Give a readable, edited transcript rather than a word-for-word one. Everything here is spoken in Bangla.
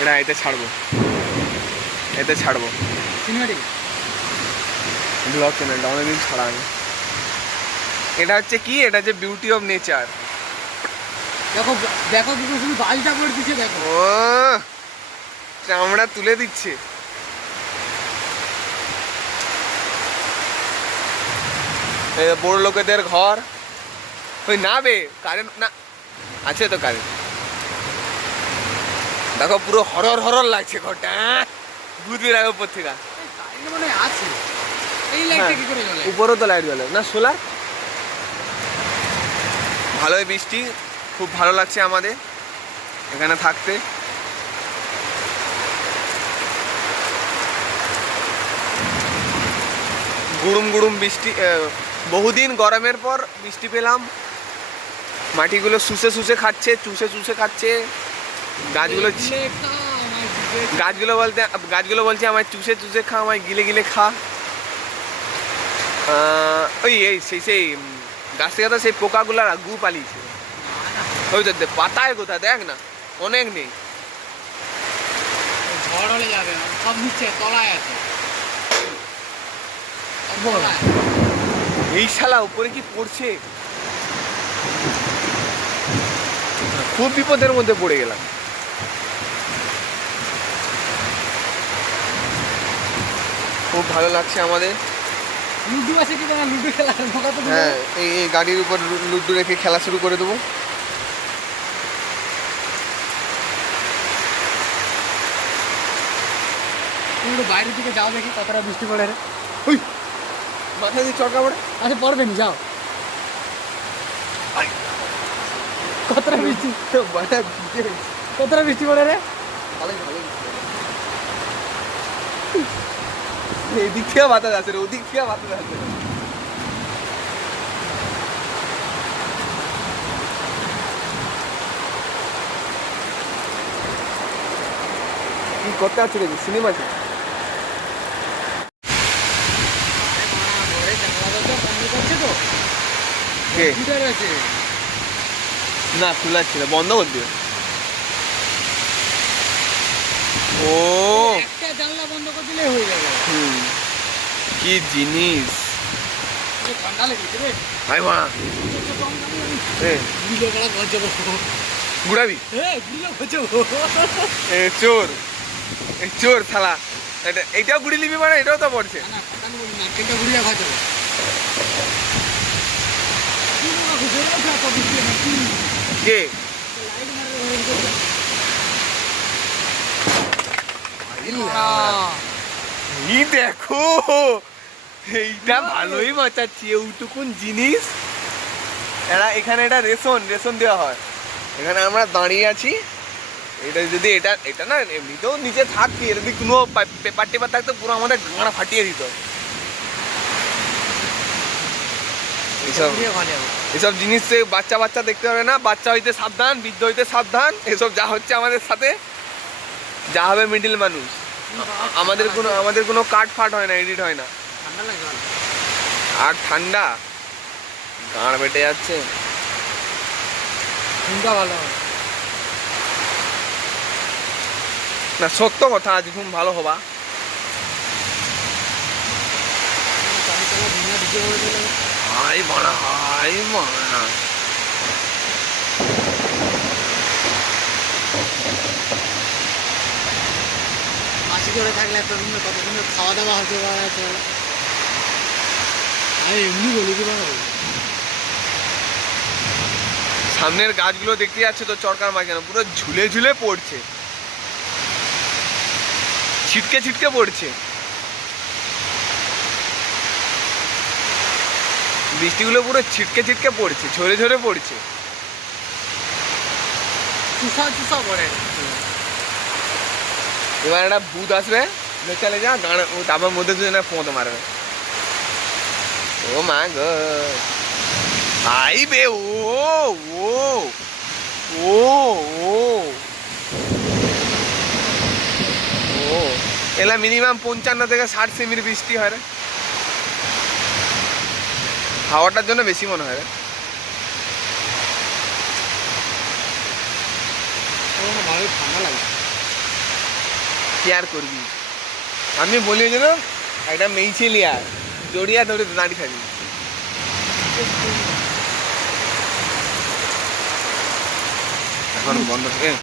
এটা এতে ছাড়বো, এতে ছাড়বো সিনেমাটিক ব্লগ চ্যানেলটা অনেকদিন ছাড়া আমি। এটা হচ্ছে কি, এটা হচ্ছে বিউটি অফ নেচার। দেখো দেখো কি করে শুধু বালটা করে দিচ্ছে, দেখো ও চামড়া তুলে দিচ্ছে। এই বড় লোকেদের ঘর। ওই না বে, কারেন্ট না আছে তো কারেন্ট। দেখো পুরো হরর হরর লাগছে ঘরটা, ভূত বেরাবে উপর থেকে। কারেন্ট মানে আছে, এই লাইটটা কি করে জ্বলে? উপরেও তো লাইট জ্বলে না, সোলার। ভালোই বৃষ্টি, খুব ভালো লাগছে আমাদের এখানে থাকতে। গুড়ুম গুড়ুম বৃষ্টি, বহুদিন গরমের পর বৃষ্টি পেলাম। মাটিগুলো শুষে শুষে খাচ্ছে, চুষে চুষে খাচ্ছে। গাছগুলো গাছগুলো বলছে আমায় চুষে চুষে খা, আমায় গিলে গিলে খা। ওই এই সেই গাছ থেকে তো সেই পোকাগুলার গু পালিয়েছে। ওই তো পাতায় কোথায় দেখ না, অনেক নেই। ঝড় হলে যাবে, সব নিচে তলায় আছে। এই শালা উপরে কি পড়ছে, খুব বিপদের মধ্যে পড়ে গেলাম। খুব ভালো লাগছে আমাদের। লুডু আছে কি না, লুডু খেলা? হ্যাঁ, এই গাড়ির উপর লুডু রেখে খেলা শুরু করে দেবো। তুমি একটু বাইরের দিকে যাও, দেখি কতটা বৃষ্টি পড়ে রে। ওই মাথায় দিয়ে চরকা পড়ে। আচ্ছা পড়বে নি, যাও। কতটা বৃষ্টি, কতটা বৃষ্টি পড়ে রে? এদিক থেকে বাতাস আছে রে, ওদিক থেকে বাতাস আছে। কি করতে আছে দেখি, সিনেমা আছে। কে আছে না, খোলা ছিল, বন্ধ করে দিও। ও একটা জানলা বন্ধ করে দিলে হয়ে যাবে। কি জিনিস, ঠান্ডা লেগেছে রে। ভাই মা গুড়াবি চোর, চোর শালা। এইটাও গুড়ি নিবি, মানে এটাও তো পড়ছে। কে এই দেখো, এইটা ভালোই বাঁচাচ্ছি, এইটুকুন জিনিস। এখানে এটা রেশন দেওয়া হয়। এখানে আমরা দাঁড়িয়ে আছি। এটা যদি এটা না এমনিতেও নিচে থাকছি, এটা যদি কোনো পেপার টেপার থাকতো পুরো আমাদের গাঁড়া ফাটিয়ে দিত। এসব জিনিস বাচ্চা দেখতে পারে না। বাচ্চা হইতে সাবধান, বৃদ্ধ হইতে সাবধান। এসব যা হচ্ছে আমাদের সাথে, যা হবে মিডিল মানুষ। আমাদের কোনো কাট ফাট হয় না, এডিট হয় না। আর ঠান্ডা গাঁড় বেটে যাচ্ছে। না সত্য কথা, আজ ঘুম ভালো হবা। হাই মানা, হাই মানা। মাছি ধরে থাকলে এত সুন্দর, কত সুন্দর খাওয়া দাওয়া হতে পারে। আমি এমনি বলি কি পারবো। সামনের গাছগুলো দেখতে যাচ্ছে তো চরকার মাঝখানে পুরো ঝুলে ঝুলে পড়ছে, ছিটকে ছিটকে পড়ছে। বৃষ্টিগুলো পুরো ছিটকে ছিটকে পড়ছে, ঝরে ঝরে পড়ছে। চুষা করে। এবার একটা ভূত আসবে, চলে যা গান, তারপর মধ্যে দুজনে পোঁত মারবে। ও মা গো, আই বে, ও ও ও ও ও এলা মিনিমাম 55 থেকে 60 সেমির বৃষ্টি হয় রে। হাওয়াটার জন্য বেশি মনে হয় রে। ভালোই ঠান্ডা লাগে। কেয়ার করবি। আমি বলি যেন একটা মেয়ে ছেলে আর জড়িয়া ধরে দাঁড়িয়ে থাকবি। এখন বন্ধ